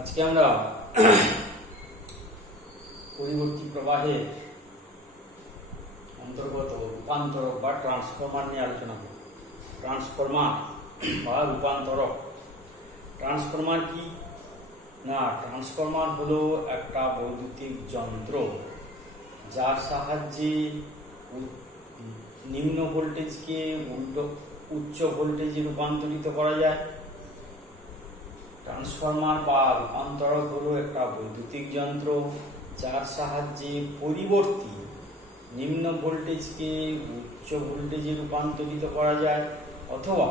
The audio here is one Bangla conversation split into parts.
আজকে আমরা পরিবর্তী প্রবাহের অন্তর্গত রূপান্তরক বা ট্রান্সফরমার নিয়ে আলোচনা করব। ট্রান্সফরমার বা রূপান্তরক। ট্রান্সফরমার কি না, ট্রান্সফরমার হলো একটা বৈদ্যুতিক যন্ত্র যার সাহায্যে নিম্ন ভোল্টেজকে উচ্চ ভোল্টেজে রূপান্তরিত করা যায়। ট্রান্সফরমার বা রূপান্তরক হলো একটা বৈদ্যুতিক যন্ত্র যার সাহায্যে পরিবর্তী নিম্ন ভোল্টেজকে উচ্চ ভোল্টেজে রূপান্তরিত করা যায়, অথবা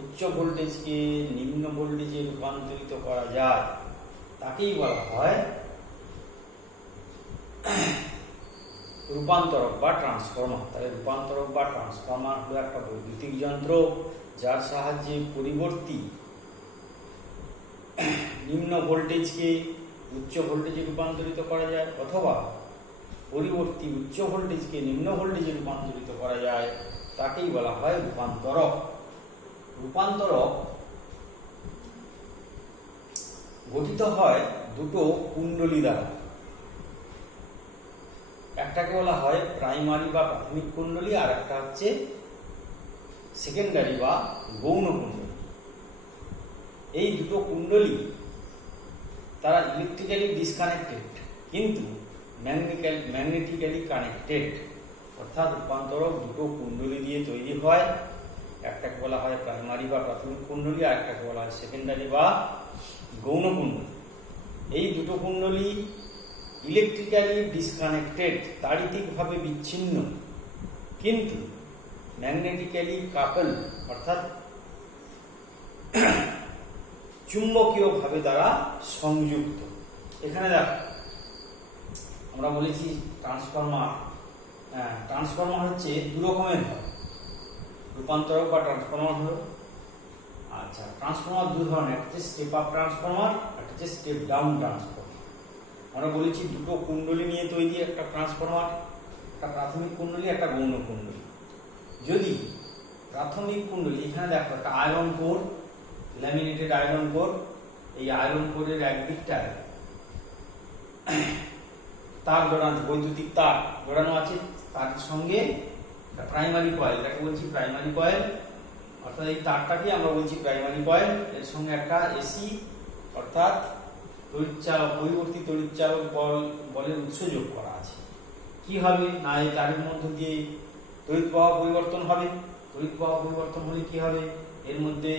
উচ্চ ভোল্টেজকে নিম্ন ভোল্টেজে রূপান্তরিত করা যায়। তাকেই বলা হয় রূপান্তরক বা ট্রান্সফরমার। তাহলে রূপান্তরক বা ট্রান্সফরমার হলো একটা বৈদ্যুতিক যন্ত্র যার সাহায্যে পরিবর্তী নিম্ন ভোল্টেজকে উচ্চ ভোল্টেজে রূপান্তরিত করা যায়, অথবা পরিবর্তী উচ্চ ভোল্টেজকে নিম্ন ভোল্টেজে রূপান্তরিত করা যায়। তাকেই বলা হয় রূপান্তরক। রূপান্তরক গঠিত হয় দুটো কুণ্ডলী দ্বারা। একটাকে বলা হয় প্রাইমারি বা প্রাথমিক কুণ্ডলী, আর একটা হচ্ছে সেকেন্ডারি বা গৌণ কুণ্ডলী। এই দুটো কুণ্ডলী তারা ইলেকট্রিক্যালি ডিসকানেক্টেড কিন্তু ম্যাগনেটিক্যালি কানেক্টেড। অর্থাৎ রূপান্তরক দুটো কুণ্ডলী দিয়ে তৈরি হয়। একটাকে বলা হয় প্রাইমারি বা প্রাথমিক কুণ্ডলী, আর একটাকে বলা হয় সেকেন্ডারি বা গৌণ কুণ্ডলী। এই দুটো কুণ্ডলী ইলেকট্রিক্যালি ডিসকানেক্টেড, তাড়িতিকভাবে বিচ্ছিন্ন, কিন্তু ম্যাগনেটিক্যালি কাপল অর্থাৎ চুম্বকীয়ভাবে তারা সংযুক্ত। এখানে দেখ, আমরা বলেছি ট্রান্সফরমার হচ্ছে দু রকমের হয়। রূপান্তরক বা ট্রান্সফরমার হলো ট্রান্সফরমার দু ধরনের, একটা হচ্ছে স্টেপ আপ ট্রান্সফরমার, একটা হচ্ছে স্টেপ ডাউন ট্রান্সফরমার। আমরা বলেছি দুটো কুণ্ডলী নিয়ে তৈরি একটা ট্রান্সফরমার, একটা প্রাথমিক কুণ্ডলী, একটা গৌণ কুণ্ডলী। যদি প্রাথমিক কুণ্ডলী, এখানে দেখো একটা iron core, laminated iron core. এই আয়রন কোরের একদিকটায় তার জড়ানো, বৈদ্যুতিক তার জড়ানো আছে, তার সঙ্গে প্রাইমারি কয়েল, এটাকে বলছি প্রাইমারি কয়েল, অর্থাৎ এই তারটাকে আমরা বলছি প্রাইমারি কয়েল। এর সঙ্গে একটা এসি অর্থাৎ তড়িৎচালক, পরিবর্তী তড়িৎচালক বলের উৎস যোগ করা আছে। কি হবে না, এই তারের মধ্য দিয়ে তড়িৎ প্রবাহ পরিবর্তন হবে। তড়িৎ প্রবাহ পরিবর্তন হলে কি হবে, এর মধ্যে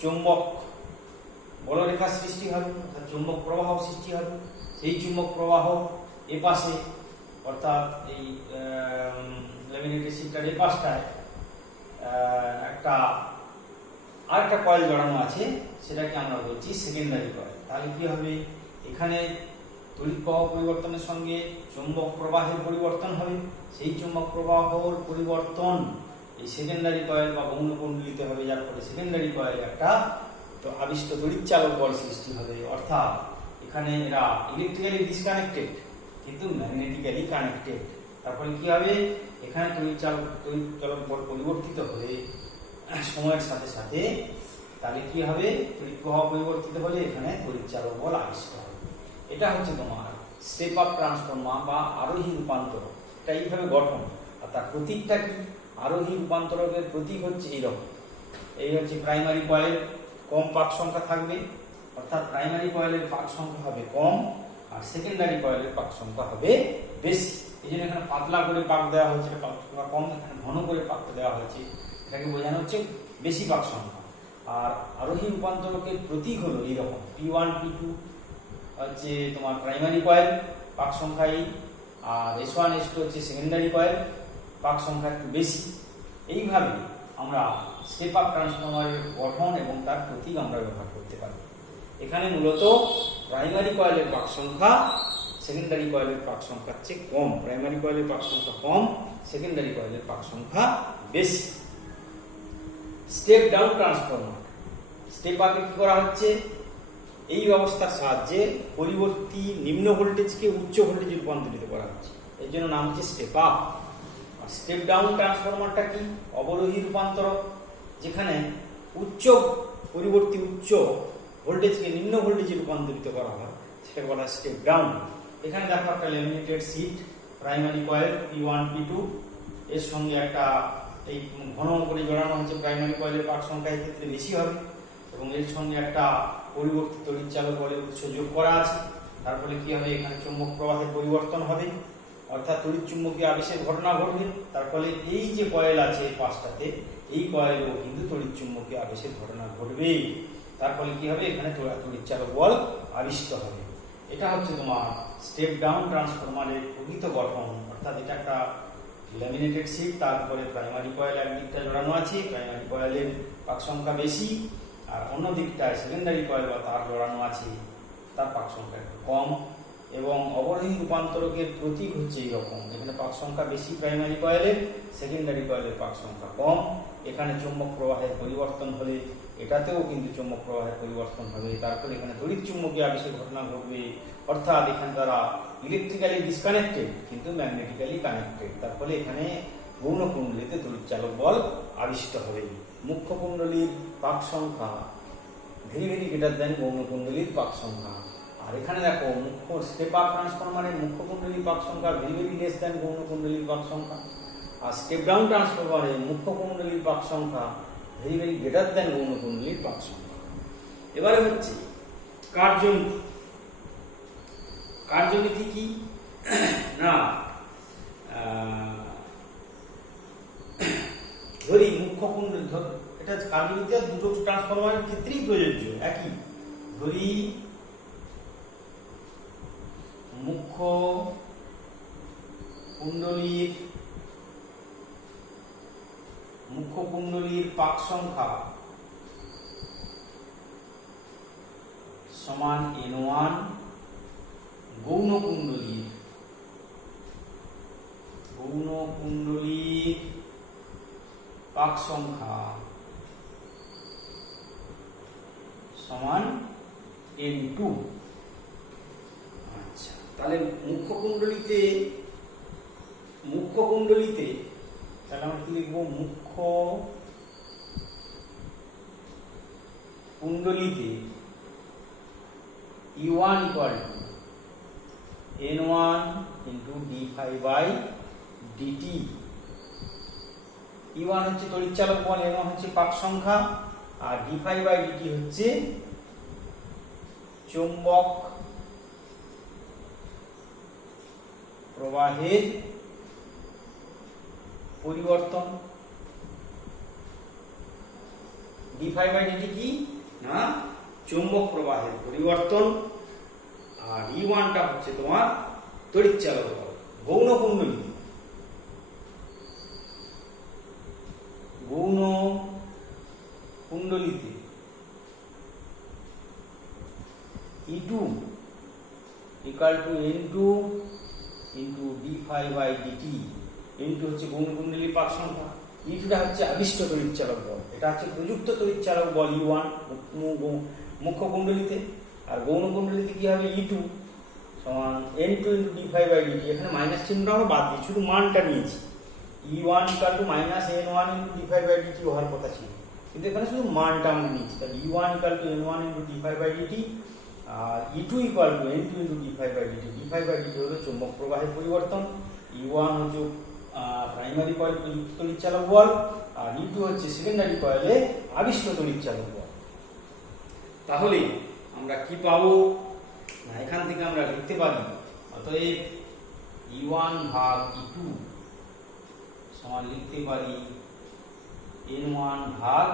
চৌম্বক বলরেখা সৃষ্টি হবে, অর্থাৎ চৌম্বক প্রবাহ সৃষ্টি হবে। সেই চুম্বক প্রবাহ এ পাশে অর্থাৎ এই ল্যামিনেটেড শিটটার এ পাশটায় আরেকটা কয়েল জড়ানো আছে, সেটাকে আমরা বলছি সেকেন্ডারি কয়েল। তাহলে কি হবে, এখানে তড়িৎ প্রবাহ পরিবর্তনের সঙ্গে চৌম্বক প্রবাহের পরিবর্তন হবে। সেই চৌম্বক প্রবাহর পরিবর্তন এই সেকেন্ডারি কয়েল বা গৌণ কুণ্ডলীতে হবে, যার ফলে সেকেন্ডারি কয়েল একটা আবিষ্ট তড়িৎচালক বল সৃষ্টি হবে। অর্থাৎ এখানে এরা ইলেকট্রিক্যালি ডিসকানেক্টেড কিন্তু ম্যাগনেটিক্যালি কানেক্টেড। তারপরে কি হবে, এখানে তড়িৎচালক বল পরিবর্তিত হয়ে সময়ের সাথে সাথে, তাহলে কি হবে, তড়িৎ প্রবাহ পরিবর্তিত হলে এখানে তড়িৎচালক বল আবিষ্ট হবে। এটা হচ্ছে তোমার স্টেপ আপ ট্রান্সফরমার বা আরোহী রূপান্তরক। এটা এইভাবে গঠন। আর তার প্রতীকটা কি, আরোহী রূপান্তরকের প্রতীক হচ্ছে এইরকম। এই হচ্ছে প্রাইমারি কয়েল, কম পাক সংখ্যা থাকবে, অর্থাৎ প্রাইমারি কয়েলের পাক সংখ্যা হবে কম, আর সেকেন্ডারি কয়েলের পাক সংখ্যা হবে বেশি। এই জন্য এখানে পাতলা করে পাক দেওয়া হয়েছে, পাক সংখ্যা কম, এখানে ঘন করে পাক দেওয়া হয়েছে, এটাকে বোঝানো হচ্ছে বেশি পাক সংখ্যা। আর আরোহী রূপান্তরকের প্রতীক হলো এইরকম, P1 P2 হচ্ছে তোমার প্রাইমারি কয়েল, পাক সংখ্যা এই, আর S1 S2 হচ্ছে সেকেন্ডারি কয়েল, পাক সংখ্যা একটু বেশি। এইভাবে আমরা স্টেপ আপ ট্রান্সফরমারের গঠন এবং তার প্রতীক আমরা ব্যবহার করতে পারি। এখানে মূলত প্রাইমারি কয়েলের পাক সংখ্যা সেকেন্ডারি কয়েলের পাক সংখ্যার চেয়ে কম, প্রাইমারি কয়েলের পাক সংখ্যা কম, সেকেন্ডারি কয়েলের পাক সংখ্যা বেশি। স্টেপ ডাউন ট্রান্সফরমার, স্টেপ আপে কি করা হচ্ছে, এই ব্যবস্থার সাহায্যে পরিবর্তী নিম্ন ভোল্টেজকে উচ্চ ভোল্টেজে রূপান্তরিত করা হচ্ছে, এর জন্য নাম হচ্ছে স্টেপ আপ। স্টেপ ডাউন ট্রান্সফরমারটা কি, অবরোহী রূপান্তরক, যেখানে পরিবর্তী উচ্চ ভোল্টেজকে নিম্ন ভোল্টেজে রূপান্তরিত করা হয় সেটাকে বলা হয় স্টেপ ডাউন। এখানে দেখো একটা laminated sheet, primary coil P1 P2, এর সঙ্গে একটা এই ঘন করে জড়ানো হচ্ছে। প্রাইমারি কয়েলের পাক সংখ্যা এই ক্ষেত্রে বেশি হবে এবং এর সঙ্গে একটা পরিবর্তিত তড়িৎচালক বলের উৎস যোগ করা আছে। তার ফলে কি হবে, এখানে চৌম্বক প্রবাহের পরিবর্তন হবে, অর্থাৎ তড়িৎ চুম্বকীয় আবেশের ঘটনা ঘটবে। তার ফলে এই যে কয়েল আছে পাঁচটাতে, এই কয়েলেও কিন্তু তড়িৎ চুম্বকীয় আবেশের ঘটনা ঘটবে। তার ফলে কি হবে, এখানে তড়িৎচালক বল আবিষ্ট হবে। এটা হচ্ছে তোমার স্টেপ ডাউন ট্রান্সফরমারের প্রকৃত গঠন। অর্থাৎ এটা একটা ল্যামিনেটেড শীট, তারপরে প্রাইমারি কয়েল একদিকটা জড়ানো আছে, প্রাইমারি কয়েলের পাক সংখ্যা বেশি, আর অন্য দিকটায় সেকেন্ডারি কয়েল বা তার জড়ানো আছে, তার পাক সংখ্যা একটু কম। এবং অবরোহী রূপান্তরকের প্রতীক হচ্ছে এইরকম, এখানে পাক সংখ্যা বেশি প্রাইমারি কয়েলের, সেকেন্ডারি কয়েলের পাক সংখ্যা কম। এখানে চৌম্বক প্রবাহের পরিবর্তন হলে এটাতেও কিন্তু চৌম্বক প্রবাহের পরিবর্তন হবে। তারপরে এখানে তড়িৎ চুম্বকীয় আবেশের ঘটনা ঘটবে, অর্থাৎ এখানে তারা ইলেকট্রিক্যালি ডিসকানেক্টেড কিন্তু ম্যাগনেটিক্যালি কানেক্টেড। তার ফলে এখানে গৌণ কুণ্ডলীতে তড়িৎচালক বল আবিষ্ট হবে। মুখ্য কুণ্ডলীর পাক সংখ্যা ভেরি ভেরি গ্রেটার দেন গৌণ কুণ্ডলীর পাক সংখ্যা। আর এখানে দেখো মুখ্য স্টেপ আপ ট্রান্সফরমারের মুখ্য কুণ্ডলীর পাক সংখ্যা ভেরি ভেরি লেস দেন গৌণ কুণ্ডলীর পাক সংখ্যা, আর স্টেপ ডাউন ট্রান্সফরমারের মুখ্য কুণ্ডলীর পাক সংখ্যা ভেরি ভেরি গ্রেটার দেন গৌণ কুণ্ডলীর পাক সংখ্যা। এবারে হচ্ছে কার্যনীতি কি না, ধরি মুখ্য কুণ্ডলী, এটা কার্যনীতি আর দুটো ট্রান্সফরমারের ক্ষেত্রেই প্রযোজ্য একই। ধরি মুখ্য কুণ্ডলীর পাক সংখ্যা সমান N1, গৌণ কুণ্ডলীর পাক সংখ্যা সমান N2। আচ্ছা, তাহলে মুখ্য কুণ্ডলীতে তাহলে আমরা কি লিখবো, মুখ্য কুণ্ডলীতে E1 equal to N1 into d∅dt। E1 হচ্ছে তড়িৎচালক বল, N1 হচ্ছে পাক সংখ্যা, আর d∅dt হচ্ছে চৌম্বক প্রবাহের পরিবর্তন। d∅dt কি না, চৌম্বক প্রবাহের পরিবর্তন। আর E1টা হচ্ছে তোমার তড়িৎচালক বল। গৌণ কুণ্ডলীতে E2 equal to N2 into d∅dt। N2 হচ্ছে গৌণ কুণ্ডলীর পাক সংখ্যা, E2টা হচ্ছে আবিষ্ট তড়িৎচালক বল। এটা হচ্ছে প্রযুক্ত তড়িৎচালক বল E1 মুখ্য কুণ্ডলীতে। আর গৌণ কুণ্ডলীতে কি হবে, E2 সমান N2 into d∅dt। এখানে মাইনাস চিহ্নটা আমরা বাদ দিই, শুধু মানটা নিয়েছি। E1 equal to -N1 into d∅dt হওয়ার কথা ছিল, কিন্তু এখানে শুধু মানটা আমরা নিয়েছি। তাহলে E1 equal to N1 into d∅dt, R E2 equal to N2 into d∅dt। d∅dt হলো চৌম্বক প্রবাহের পরিবর্তন, E1 হচ্ছে প্রাইমারি কয়েল প্রযুক্ত তড়িৎচালক বল, আর E2 হচ্ছে সেকেন্ডারি কয়েলে আবিষ্ট তড়িৎচালক বল। তাহলে আমরা কি পাবো না, এখান থেকে আমরা লিখতে পারি, অতএব E1 ভাগ E2 সমান লিখতে পারি N1 ভাগ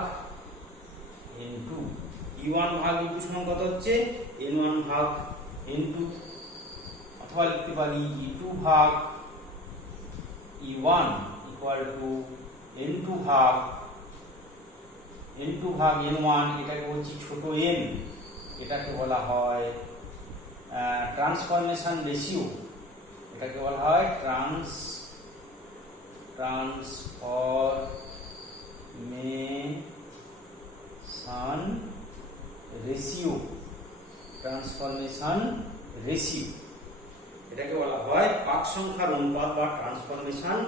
N2। E1 ভাগ E2 সমান কত হচ্ছে, N1 ভাগ N2। অথবা লিখতে পারি E2 ভাগ E1 ইকুয়াল টু N2 ভাগ N1। এটাকে বলছি ছোট n, এটাকে বলা হয় ট্রান্সফরমেশন রেশিও। এটাকে বলা হয় ট্রান্সফরমেশন রেশিও। এটাকে বলা হয় পাক সংখ্যার অনুপাত বা ট্রান্সফরমেশন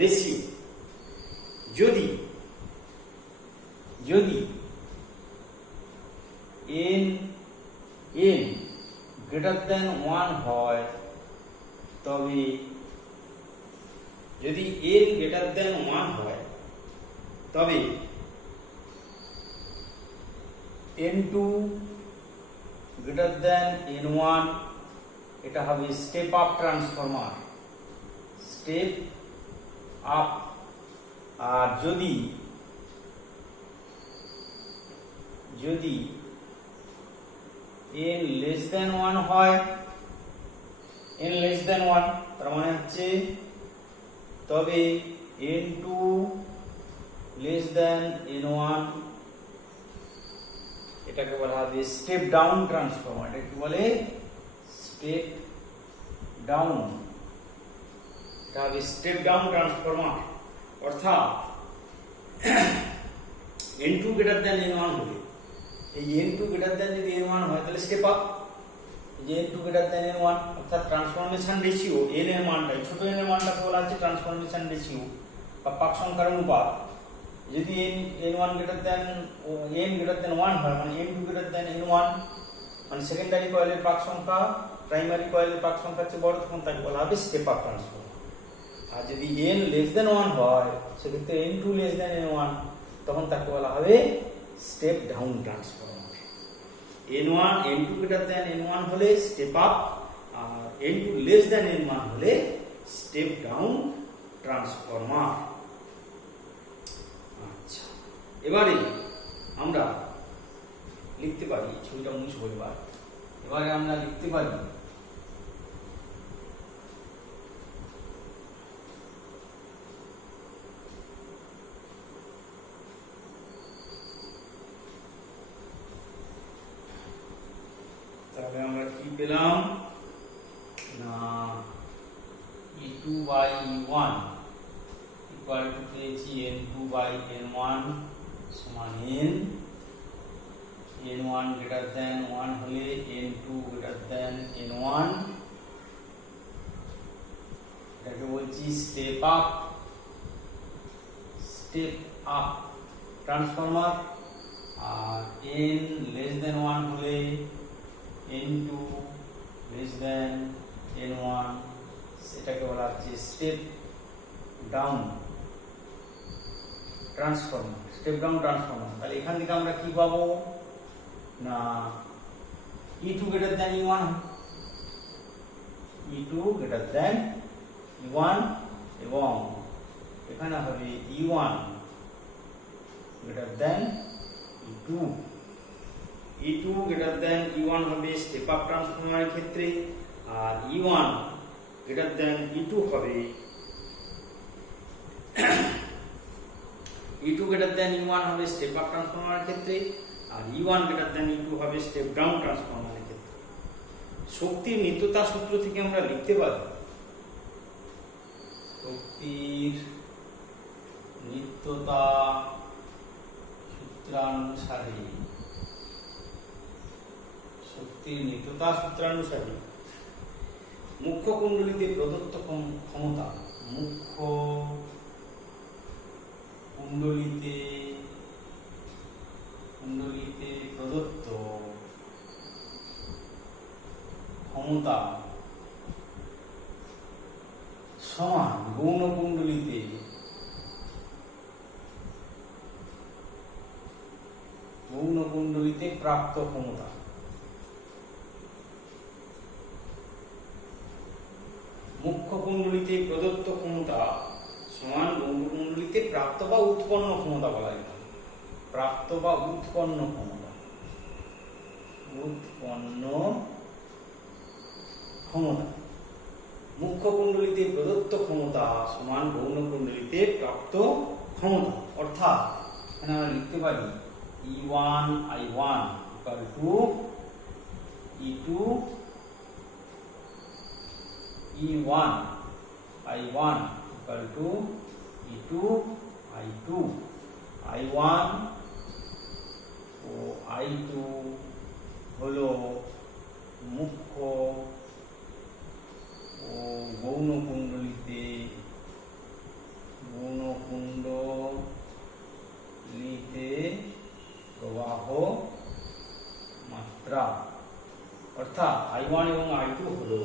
রেশিও। যদি এন গ্রেটার দেন 1 হয় তবে যদি n গ্রেটার দেন 1 হয় তবে n2 গ্রেটার দেন n1 এটা হবে step up transformer, step up. আর যদি n লেস দেন 1 হয়, n লেস দেন 1 তার মানে হচ্ছে তবে n2 লেস দেন n1 এটাকে বলা হবে স্টেপ ডাউন ট্রান্সফরমার। এটা কি বলে? Step down. এটা হবে স্টেপ ডাউন ট্রান্সফরমার। অর্থাৎ n2 গ্রেটার দেন n1 হবে, এই n2 গ্রেটার দেন যদি n1 হয় তাহলে স্টেপ আপ। যে n2 গ্রেটার দেন n1 অর্থাৎ ট্রান্সফরমেশন রেশিও n এর মানটাই, ছোট n এর মানটাকে বলা হচ্ছে ট্রান্সফরমেশন রেশিও বা পাক সংখ্যার অনুপাত। যদি n1 greater than n greater than 1 হয় মানে n2 গ্রেটার দেন n1 মানে সেকেন্ডারি কয়েলের পাক সংখ্যা প্রাইমারি কয়েলের পাক সংখ্যার চেয়ে বড়, তখন তাকে বলা হবে স্টেপ আপ ট্রান্সফরমার। আর যদি n লেস দেন 1 হয় সেক্ষেত্রে n2 লেস দেন n1 তখন তাকে বলা হবে step down transformer. n2 greater than n1 হলে স্টেপ আপ, আর n2 লেস দেন n1 হলে স্টেপ ডাউন ট্রান্সফরমার। আচ্ছা, এবারে আমরা লিখতে পারি, ছবিটা মুছবো এবারে আমরা লিখতে পারি তাহলে আমরা কি পেলাম না E2 by E1 equal to পেয়েছি N2 by N1 সমান N1 greater than 1 হলে N2 greater than N1, এটাকে বলছি স্টেপ আপ ট্রান্সফরমার। আর n less than 1 হলে n2 less than n1 সেটাকে বলা হচ্ছে step down transformer, step down transformer. তাহলে এখান থেকে আমরা কি পাবো না E2 greater than E1, E2 greater than E1 এবং এখানে হবে E1 greater than E2, E2 greater than E1 হবে স্টেপ আপ ট্রান্সফরমারের ক্ষেত্রে, আর E1 greater than E2 হবে E2 greater than E1 হবে স্টেপ আপ ট্রান্সফরমারের ক্ষেত্রে, আর E1 greater than E2 হবে স্টেপ ডাউন ট্রান্সফরমারের ক্ষেত্রে। শক্তির নিত্যতা সূত্র থেকে আমরা লিখতে পারি শক্তির নিত্যতা সূত্রানুসারে মুখ্য কুণ্ডলীতে প্রদত্ত ক্ষমতা, মুখ্য কুণ্ডলীতে প্রদত্ত ক্ষমতা সমান গৌণ কুণ্ডলীতে প্রাপ্ত ক্ষমতা। মুখ্য কুণ্ডলীতে প্রদত্ত ক্ষমতা সমান গৌণ কুণ্ডলীতে প্রাপ্ত বা উৎপন্ন ক্ষমতা বলা যায়। প্রাপ্ত বা উৎপন্ন ক্ষমতা, মুখ্য কুণ্ডলীতে প্রদত্ত ক্ষমতা সমান গৌণ কুণ্ডলীতে প্রাপ্ত ক্ষমতা। অর্থাৎ এখানে আমরা লিখতে পারি E1 I1 equal to E2 E1 I1 equal to E2 I2, I1 O I2 হলো মুখ্য ও গৌণ কুণ্ডলীতে প্রবাহ অর্থাৎ I1 এবং I2 হলো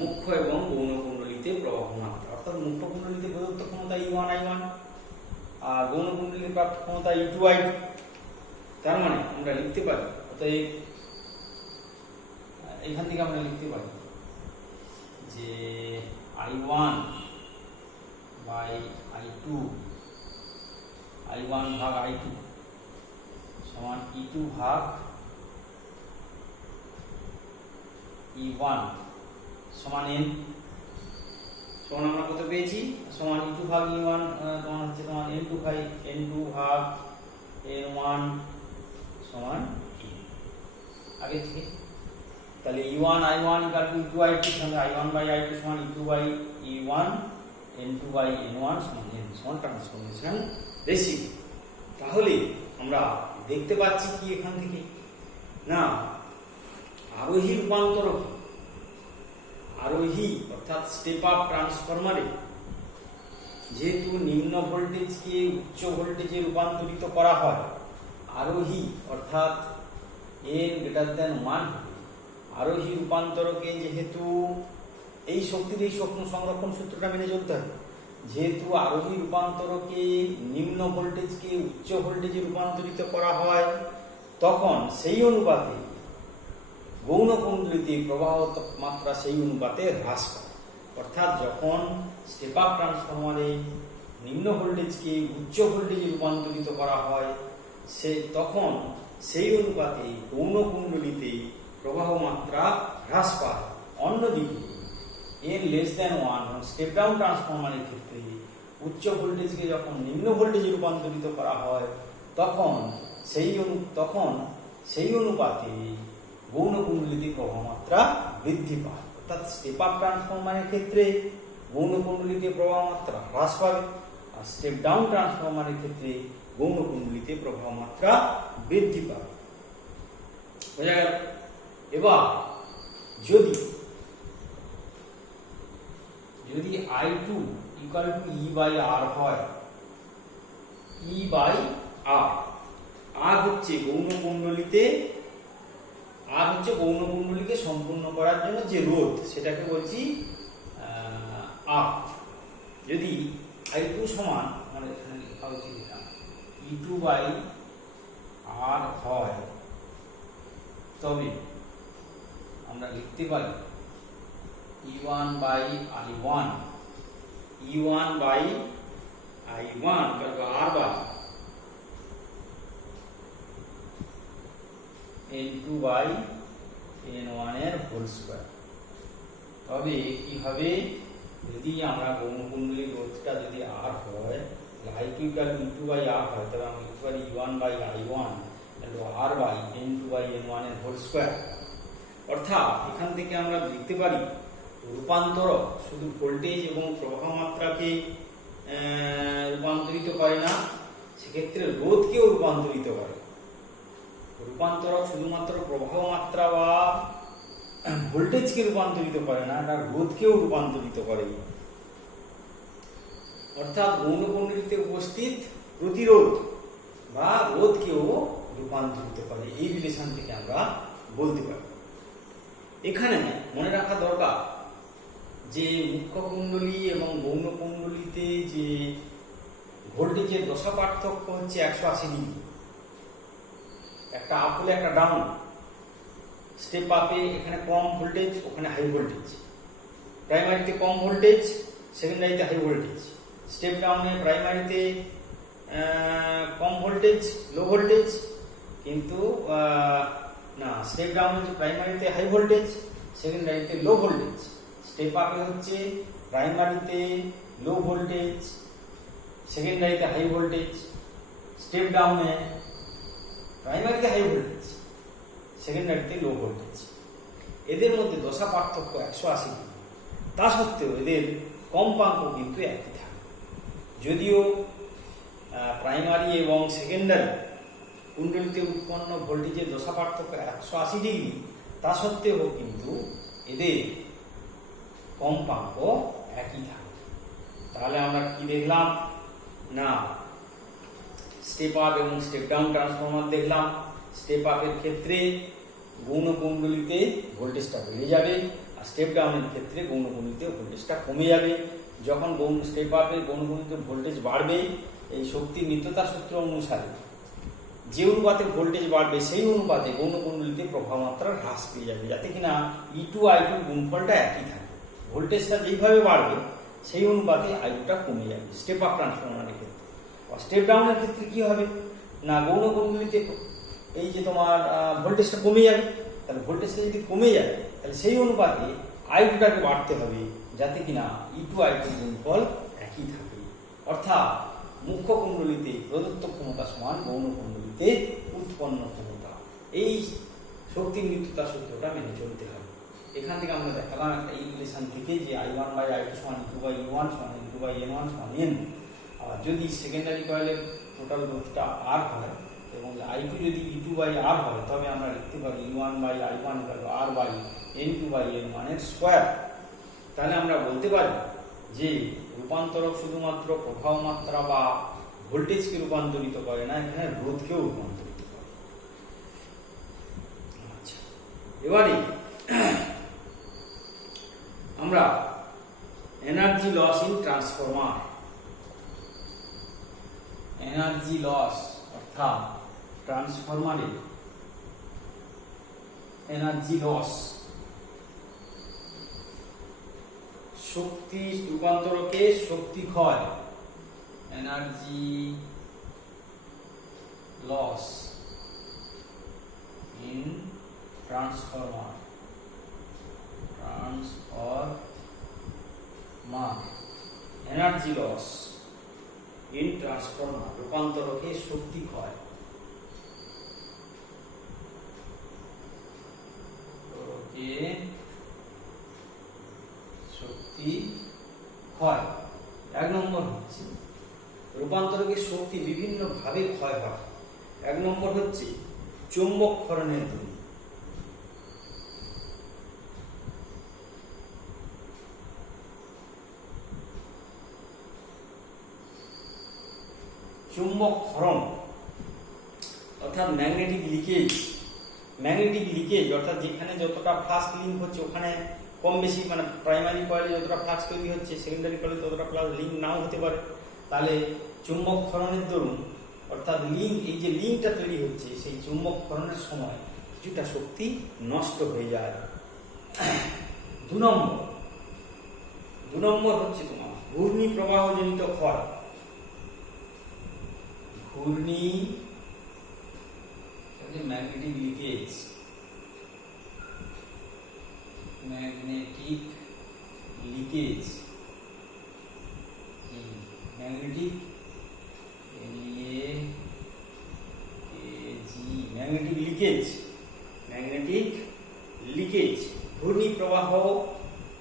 মুখ্য এবং গৌণ কুণ্ডলীতে প্রবাহ মাত্রা। অর্থাৎ মুখ্য কুণ্ডলীতে প্রদত্ত ক্ষমতা E1 I1 আর গৌণ কুণ্ডলীতে প্রাপ্ত ক্ষমতা E2 I2। তার মানে আমরা লিখতে পারি, অতএব এখান থেকে আমরা লিখতে পারি যে I1 বাই I2, I1 ভাগ I2 সমান E2 ভাগ E1 সমান n। সমান আমরা কত পেয়েছি? সমান E2 ভাগ E1 সমান হচ্ছে তোমার N2 ভাগ N1 সমান n আগে থেকে। তাহলে E1 I1 equal to E2 I2 সঙ্গে I1 বাই I2 সমান E2 by E1, N2 by N1 সমান n সমান ট্রান্সফরমেশনাল রেশিও। তাহলে আমরা দেখতে পাচ্ছি কি এখান থেকে না আরোহী রূপান্তর, আরোহী অর্থাৎ স্টেপ আপ ট্রান্সফরমারে যেহেতু নিম্ন ভোল্টেজকে উচ্চ ভোল্টেজে রূপান্তরিত করা হয়, আরোহী অর্থাৎ n > 1 আরোহী রূপান্তরকে যেহেতু এই শক্তির এই শক্তি সংরক্ষণ সূত্রটা মেনে চলতে হবে, যেহেতু আরোহী রূপান্তরকে নিম্ন ভোল্টেজকে উচ্চ ভোল্টেজে রূপান্তরিত করা হয়, তখন সেই অনুপাতে গৌণ কুণ্ডলীতে প্রবাহ মাত্রা সেই অনুপাতে হ্রাস পায়। অর্থাৎ যখন স্টেপ আপ ট্রান্সফরমারে নিম্ন ভোল্টেজকে উচ্চ ভোল্টেজে রূপান্তরিত করা হয়, তখন সেই অনুপাতে গৌণ কুণ্ডলীতে প্রবাহ মাত্রা হ্রাস পায়। অন্যদিকে n <1 স্টেপ ডাউন ট্রান্সফরমারের ক্ষেত্রে উচ্চ ভোল্টেজকে যখন নিম্ন ভোল্টেজে রূপান্তরিত করা হয়, তখন সেই অনুপাতে গৌণ কুণ্ডলীতে প্রবাহ মাত্রা বৃদ্ধি পায়। অর্থাৎ স্টেপ আপ ট্রান্সফরমারের ক্ষেত্রে গৌণ কুণ্ডলীতে প্রবাহ মাত্রা হ্রাস পাবে, আর স্টেপ ডাউন ট্রান্সফরমারের ক্ষেত্রে গৌণ কুণ্ডলীতে প্রবাহ মাত্রা বৃদ্ধি পাবে। বোঝা গেল? এবার যদি I2 equal to E by R হয়, E বাই R, R হচ্ছে গৌণ কুণ্ডলীকে সম্পূর্ণ করার জন্য যে রোধ, সেটাকে বলছি R। যদি I2 সমান মানে এখানে লেখা উচিত E2 বাই R হয়, তবে আমরা লিখতে পারি E1 by I1, E1 by I1 R by N2 by N1 এর হোল স্কয়ার। তবে কি হবে, যদি আমরা গৌণ কুণ্ডলীর রোধটা যদি R হয়, I2 equal two E2 by R হয়, তবে আমরা লিখতে পারি E1 by I1 R by N2 by N1 এর হোল স্কয়ার। অর্থাৎ এখান থেকে আমরা লিখতে পারি রূপান্তর শুধু ভোল্টেজ এবং প্রবাহ মাত্রাকে রূপান্তরিত করে না, সেক্ষেত্রে রোধকেও রূপান্তরিত করে। রূপান্তরক শুধুমাত্র প্রবাহ মাত্রা বা ভোল্টেজকে রূপান্তরিত করে না, এটা রোধকেও রূপান্তরিত করে। অর্থাৎ গৌণ কুণ্ডলীতে উপস্থিত প্রতিরোধ বা রোধকেও রূপান্তরিত করে। এই রিলেশন থেকে আমরা বলতে পারি। এখানে মনে রাখা দরকার যে মুখ্য কুণ্ডলী এবং গৌণ কুণ্ডলীতে যে ভোল্টেজের দশা পার্থক্য হচ্ছে 180 ডিগ্রি। একটা আপ হলে একটা ডাউন। স্টেপ আপে এখানে কম ভোল্টেজ, ওখানে হাই ভোল্টেজ। প্রাইমারিতে কম ভোল্টেজ, সেকেন্ডারিতে হাই ভোল্টেজ। স্টেপ ডাউনে প্রাইমারিতে কম ভোল্টেজ, লো ভোল্টেজ, কিন্তু না, স্টেপ ডাউনে প্রাইমারিতে হাই ভোল্টেজ, সেকেন্ডারিতে লো ভোল্টেজ। স্টেপ আপে হচ্ছে প্রাইমারিতে লো ভোল্টেজ, সেকেন্ডারিতে হাই ভোল্টেজ। স্টেপ ডাউনে প্রাইমারিতে হাই ভোল্টেজ, সেকেন্ডারিতে লো ভোল্টেজ। এদের মধ্যে দশা পার্থক্য 180 ডিগ্রি। তা সত্ত্বেও এদের কম্পাঙ্ক কিন্তু একই থাকে। যদিও প্রাইমারি এবং সেকেন্ডারি কুণ্ডলীতে উৎপন্ন ভোল্টেজের দশা পার্থক্য 180 ডিগ্রি, তা সত্ত্বেও কিন্তু এদের কম্পাঙ্ক একই থাকে। তাহলে আমরা কি দেখলাম না, স্টেপ আপ এবং স্টেপ ডাউন ট্রান্সফরমার দেখলাম, স্টেপ আপের ক্ষেত্রে গৌণ কুণ্ডলীতে ভোল্টেজটা বেড়ে যাবে, আর স্টেপ ডাউনের ক্ষেত্রে গৌণ কুণ্ডলীতে ভোল্টেজটা কমে যাবে। যখন স্টেপ আপে গৌণ কুণ্ডলীতে ভোল্টেজ বাড়বে, এই শক্তির নিত্যতা সূত্র অনুসারে যে অনুপাতে ভোল্টেজ বাড়বে সেই অনুপাতে গৌণ কুণ্ডলীতে প্রবাহ মাত্রা হ্রাস পেয়ে যাবে, যাতে কিনা E2 I2 গুণফলটা একই থাকে। ভোল্টেজটা যেইভাবে বাড়বে সেই অনুপাতে I2টা কমে যাবে স্টেপ আপ ট্রান্সফরমারের ক্ষেত্রে। আর স্টেপ ডাউনের ক্ষেত্রে কি হবে না, গৌণ কুণ্ডলীতে এই যে তোমার ভোল্টেজটা কমে যাবে। তাহলে ভোল্টেজটা যদি কমে যায় তাহলে সেই অনুপাতে I2টাকে বাড়তে হবে, যাতে কিনা E2 I2 গুণফল একই থাকে। অর্থাৎ মুখ্য কুণ্ডলীতে প্রদত্ত ক্ষমতা সমান গৌণ কুণ্ডলীতে উৎপন্ন ক্ষমতা। এই শক্তির নিত্যতা সূত্রটা মেনে চলতে হবে। এখান থেকে আমরা দেখালাম একটা ইকুয়েশন থেকে যে I1/I2 সমান E2/E1 সমান N2/N1 সমান N। আর যদি সেকেন্ডারি কয়েলের টোটাল রোধটা R হয় এবং I2 যদি E2/R হয়, তবে আমরা লিখতে পারি E1/I1 R/N2/N1 এর স্কয়ার। তাহলে আমরা বলতে পারি যে রূপান্তরক শুধুমাত্র প্রবাহ মাত্রা বা ভোল্টেজকে রূপান্তরিত করে না, এখানে রোধকেও রূপান্তরিত করে। আচ্ছা, এবারে আমরা energy loss in transformer, energy loss অর্থাৎ ট্রান্সফরমারে এনার্জি লস, শক্তি রূপান্তরকে শক্তি ক্ষয়, energy loss in transformer, energy loss in transformer, রূপান্তরকে শক্তি ক্ষয়, শক্তি ক্ষয়। এক নম্বর হচ্ছে রূপান্তরকে শক্তি বিভিন্ন ভাবে ক্ষয় হয়। এক নম্বর হচ্ছে চৌম্বক ক্ষরণের দ্রুতি। চুম্বক ক্ষরণ অর্থাৎ ম্যাগনেটিক লিকেজ, ম্যাগনেটিক লিকেজ অর্থাৎ যেখানে যতটা ফ্লাক্স লিঙ্ক হচ্ছে ওখানে কম বেশি, মানে প্রাইমারি কয়েলে যতটা ফ্লাক্স তৈরি হচ্ছে সেকেন্ডারি কয়েলে ততটা ফ্লাক্স লিঙ্ক নাও হতে পারে। তাহলে চুম্বক ক্ষরণের দরুন অর্থাৎ লিঙ্ক, এই যে লিঙ্কটা তৈরি হচ্ছে সেই চুম্বক ক্ষরণের সময় কিছুটা শক্তি নষ্ট হয়ে যায়। দু নম্বর হচ্ছে তোমার ঘূর্ণি প্রবাহজনিত ক্ষয়। ঘূর্ণি magnetic leakage, magnetic leakage, magnetic magnetic leakage, magnetic leakage, ঘূর্ণি প্রবাহ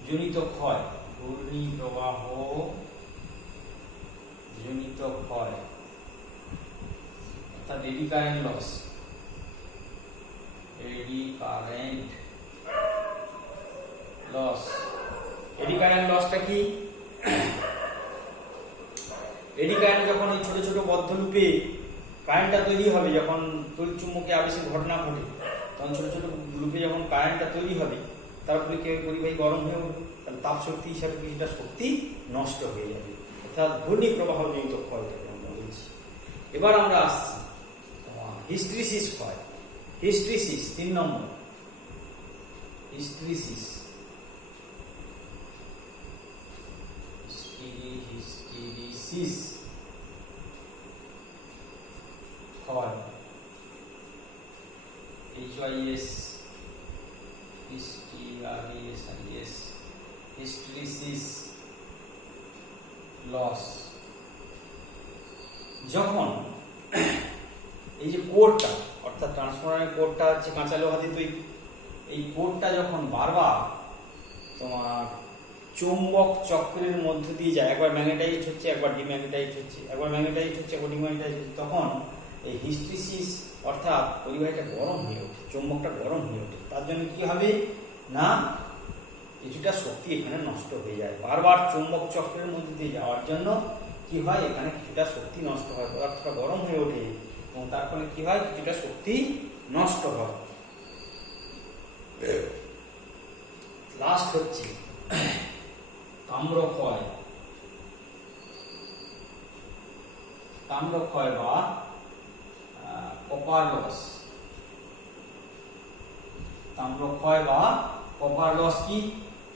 জনিত ক্ষয়, ঘূর্ণি প্রবাহ জনিত ক্ষয় অর্থাৎ eddy current loss, eddy current loss. Eddy current লসটা কি? এডি কারেন্ট যখন এই ছোট ছোট বদ্ধ লুপে কারেন্টটা তৈরি হবে, যখন তড়িৎ চুম্বকীয় আবেশের ঘটনা ঘটে তখন ছোট ছোট লুপে যখন কারেন্টটা তৈরি হবে তারপরে পরিবাহী গরম হয়ে উঠবে, তাহলে তাপ শক্তি হিসাবে কিছুটা শক্তি নষ্ট হয়ে যাবে, অর্থাৎ ঘূর্ণি প্রবাহ জনিত ক্ষয় আমরা বলছি। এবার আমরা আসছি হিস্ট্রিসিস ক্ষয়। হিস্ট্রিসিস 3 নম্বর, হিস্ট্রিসিস, হিস্ট্রিসিস ক্ষয়, HYS HTRASIS, হিস্ট্রিসিস লস। যখন এই যে কোরটা অর্থাৎ ট্রান্সফরমারের কোরটা হচ্ছে কাঁচা লোহা দিয়ে তৈরি, এই কোরটা যখন বারবার তোমার চৌম্বক চক্রের মধ্য দিয়ে যায়, একবার ম্যাগনেটাইজড হচ্ছে একবার ডিম্যাগনেটাইজড হচ্ছে, একবার ম্যাগনেটাইজড হচ্ছে একবার ডিম্যাগনেটাইজড হচ্ছে, তখন এই হিস্ট্রিসিস অর্থাৎ পরিবাহীটা গরম হয়ে ওঠে, চৌম্বকটা গরম হয়ে ওঠে। তার জন্য কি হবে না কিছুটা শক্তি এখানে নষ্ট হয়ে যায়। বারবার চৌম্বক চক্রের মধ্যে দিয়ে যাওয়ার জন্য কি হয়, এখানে কিছুটা শক্তি নষ্ট হয়, পদার্থটা গরম হয়ে ওঠে এবং তার ফলে কি হয়, কিছুটা শক্তি নষ্ট হয়। লাস্ট হচ্ছে তাম্রক্ষয়। তাম্রক্ষয় বা কপার লস। তাম্রক্ষয় বা কপার লস কি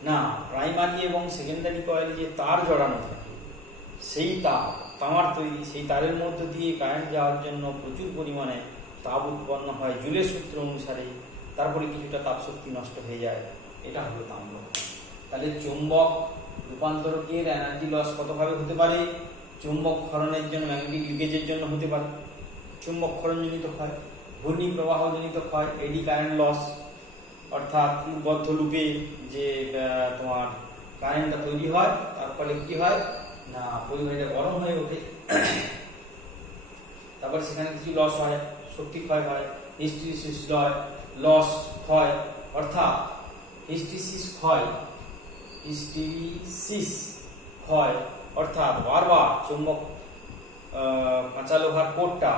না, প্রাইমারি এবং সেকেন্ডারি কয়েলে যে তার জড়ানো থাকে, সেই তামার তৈরি, সেই তারের মধ্য দিয়ে কারেন্ট যাওয়ার জন্য প্রচুর পরিমাণে তাপ উৎপন্ন হয় জুলের সূত্র অনুসারে, তারপরে কিছুটা তাপ শক্তি নষ্ট হয়ে যায়, এটা হলো তাম্রক্ষয়। তাহলে চৌম্বক রূপান্তরকের এনার্জি লস কতভাবে হতে পারে? চৌম্বক ক্ষরণের জন্য, ম্যাগনেটিক লিকেজের জন্য হতে পারে চৌম্বক ক্ষরণজনিত ক্ষয়, ঘূর্ণি প্রবাহজনিত ক্ষয়, এডি কারেন্ট লস, অর্থাৎ বদ্ধ লুপে যে তোমার কারেন্টটা তৈরি হয়, তার ফলে কি হয় না, পরিবেশটা গরম হয়ে ওঠে, তারপরে সেখানে কিছু লস হয়, শক্তি ক্ষয় হয়, হিস্টেরিসিস লস ক্ষয়, অর্থাৎ হিস্টেরিসিস ক্ষয় অর্থাৎ বারবার চৌম্বক কাঁচা লোহার কোরটা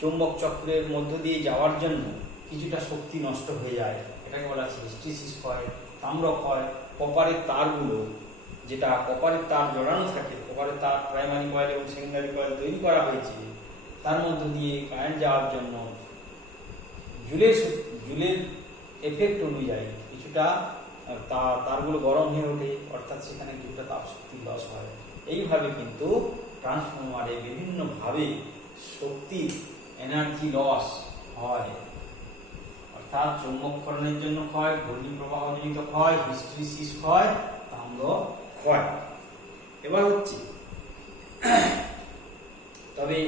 চৌম্বক চক্রের মধ্য দিয়ে যাওয়ার জন্য কিছুটা শক্তি নষ্ট হয়ে যায়, এটাকে বলা হচ্ছে হিস্টেরিসিস ক্ষয়। তাম্র ক্ষয়, কপারের তারগুলো, যেটা কপারের তার জড়ানো থাকে, কপারের তার প্রাইমারি কয়েল এবং সেকেন্ডারি কয়েল তৈরি করা হয়েছে, তার মধ্য দিয়ে কারেন্ট যাওয়ার জন্য জুলের এফেক্ট অনুযায়ী কিছুটা তারগুলো গরম হয়ে ওঠে, অর্থাৎ সেখানে কিছুটা তাপ শক্তি লস হয়। এইভাবে কিন্তু ট্রান্সফরমারে বিভিন্নভাবে শক্তির এনার্জি লস হয়, অর্থাৎ চৌম্বককরণের জন্য ক্ষয়, ঘূর্ণি প্রবাহজনিত ক্ষয়, হিস্টেরিসিস ক্ষয়, তাম্র ক্ষয়। এবার হচ্ছে তবে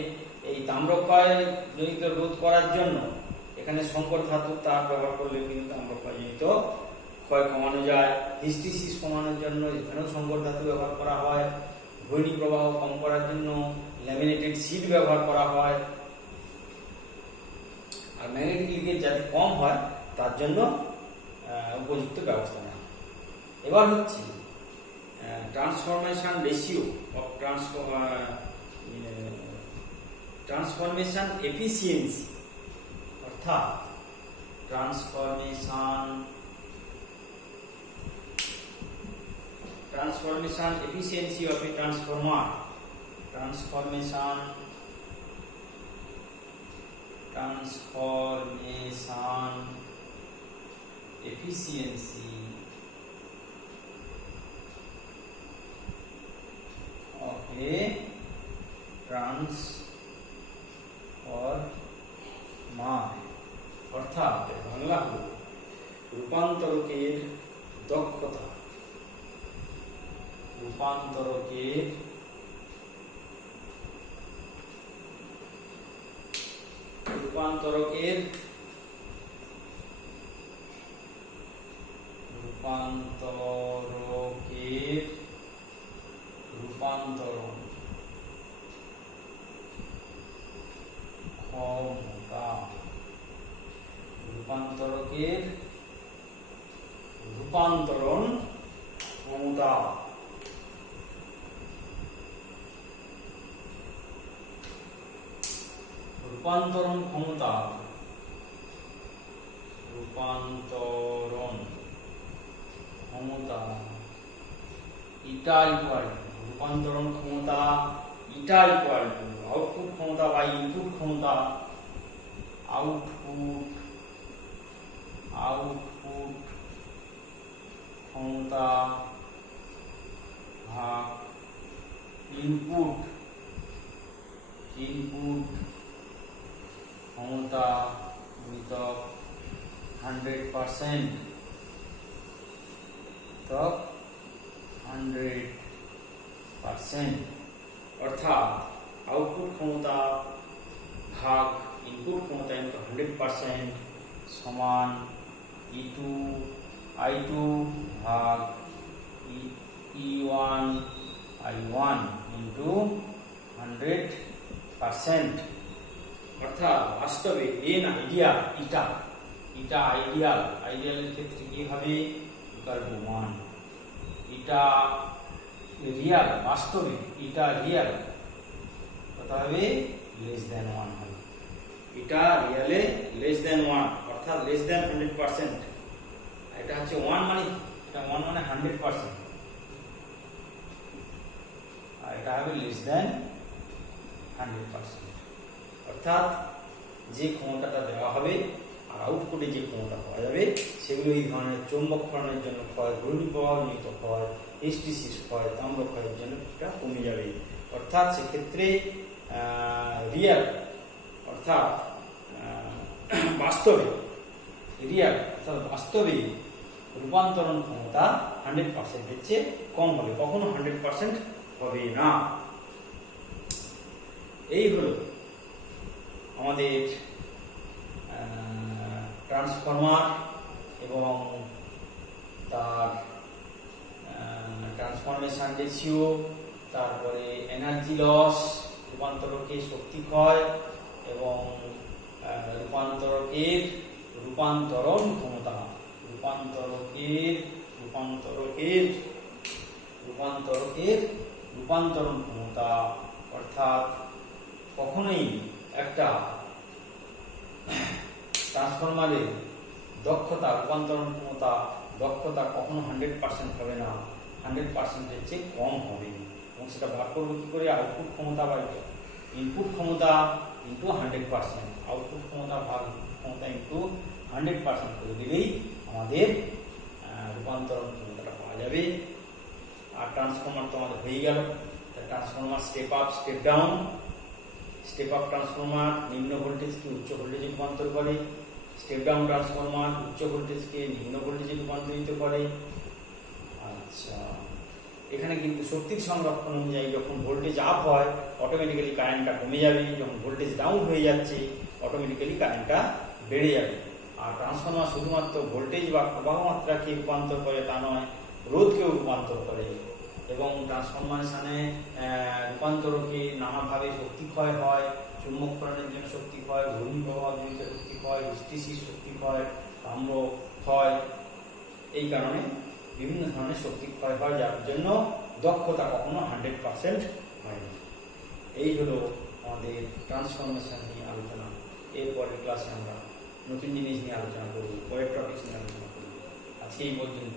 এই তাম্রক্ষয় জনিত রোধ করার জন্য এখানে সংকর ধাতু তার ব্যবহার করলে কিন্তু তাম্রক্ষয় জনিত ক্ষয় কমানো যায়। হিস্টেরিসিস কমানোর জন্য এখানেও সংকর ধাতু ব্যবহার করা হয়। ঘূর্ণি প্রবাহ কম করার জন্য ল্যামিনেটেড শীট ব্যবহার করা হয়। আর ম্যাগনেটিক লিকেজ যাতে কম হয় তার জন্য উপযুক্ত ব্যবস্থা নেওয়া। এবার হচ্ছে transformation ratio of transformation efficiency, অর্থাৎ transformation efficiency of a transformer. Transformation efficiency of a transformer, অর্থাৎ বাংলা হল রূপান্তরকের দক্ষতা। রূপান্তরকের রূপান্তরণ ক্ষমতা। রূপান্তরকের রূপান্তরণ ক্ষমতা। রূপান্তরণ ক্ষমতা, ইটা ইকুয়াল টু রূপান্তরণ ক্ষমতা, ইটা ইকুয়াল টু আউটপুট ক্ষমতা বা ইনপুট ক্ষমতা। আউটপুট ক্ষমতা ভাগ ইনপুট ক্ষমতা গুণিতক 100%, তক 100%, অর্থাৎ আউটপুট ক্ষমতা ভাগ ইনপুট ক্ষমতা ইনটু 100% সমান I2 ভাগ E1 I1 ইনটু 100%। অর্থাৎ বাস্তবে এন আইডিয়াল ইটা আইডিয়ালের ক্ষেত্রে কি হবে, ইকুয়াল টু 1। ইটা রিয়াল, বাস্তবে ইটা রিয়াল কত হবে, লেস দ্যান 1 হবে। এটা রিয়েলে লেস দেন 1 অর্থাৎ লেস দেন 100%। এটা হচ্ছে 1 মানে এটা 1 মানে 100%, আর এটা হবে লেস দেন 100%। অর্থাৎ যে ক্ষমতাটা দেওয়া হবে আর আউটপুটে যে ক্ষমতা পাওয়া যাবে সেগুলো এই ধরনের চৌম্বককরণের জন্য ক্ষয়, ঘূর্ণি প্রবাহজনিত ক্ষয়, হিস্টেসিস ক্ষয়, তাম্র ক্ষয়ের জন্য এটা কমে যাবে। অর্থাৎ সেক্ষেত্রে রিয়াল অর্থাৎ বাস্তবে রূপান্তরণ ক্ষমতা 100%-এর চেয়ে কম হবে, কখনো 100% হবে না। এই হলো আমাদের ট্রান্সফরমার এবং তার ট্রান্সফরমেশন রেশিও, তারপরে এনার্জি লস, রূপান্তরকের শক্তি ক্ষয় এবং রূপান্তরণ ক্ষমতা, রূপান্তরণ ক্ষমতা। অর্থাৎ কখনোই একটা ট্রান্সফরমারের রূপান্তরণ ক্ষমতা দক্ষতা কখনো 100% হবে না, 100%-এর চেয়ে কম হবে। এবং সেটা ভাগ করবো কি করে? আউটপুট ক্ষমতা বা ইনপুট ক্ষমতা ইন্টু 100%, আউটপুট ক্ষমতা ভাগ ক্ষমতা ইন্টু 100% করে দিলেই আমাদের রূপান্তরণ ক্ষমতাটা পাওয়া যাবে। আর ট্রান্সফরমার তো আমাদের হয়ে গেল। Transformer step up, step down. Step up transformer নিম্ন ভোল্টেজকে উচ্চ ভোল্টেজে রূপান্তর করে, স্টেপ ডাউন ট্রান্সফরমার উচ্চ ভোল্টেজকে নিম্ন ভোল্টেজে রূপান্তরিত করে। আচ্ছা, এখানে কিন্তু শক্তির সংরক্ষণ অনুযায়ী যখন ভোল্টেজ আপ হয় অটোমেটিক্যালি কারেন্টটা কমে যাবে, যখন ভোল্টেজ ডাউন হয়ে যাচ্ছে অটোমেটিক্যালি কারেন্টটা বেড়ে যাবে। আর ট্রান্সফরমার শুধুমাত্র ভোল্টেজ বা প্রবাহ মাত্রাকে রূপান্তর করে তা নয়, রোধকেও রূপান্তর করে। এবং ট্রান্সফরমেশনে রূপান্তরকে নানাভাবে শক্তি ক্ষয় হয়, চুম্বককরণের জন্য শক্তি ক্ষয়, ঘূর্ণি প্রবাহজনিত শক্তি ক্ষয়, হিস্টেসিস শক্তি ক্ষয়, তাম্র ক্ষয়, এই কারণে বিভিন্ন ধরনের শক্তি ক্ষয় হয়, যার জন্য দক্ষতা কখনো 100% হয় না। এই হলো আমাদের ট্রান্সফরমেশন নিয়ে আলোচনা। এরপরের ক্লাসে আমরা নতুন জিনিস নিয়ে আলোচনা করব, পরের টপিকস নিয়ে আলোচনা করব। আজকে এই পর্যন্ত।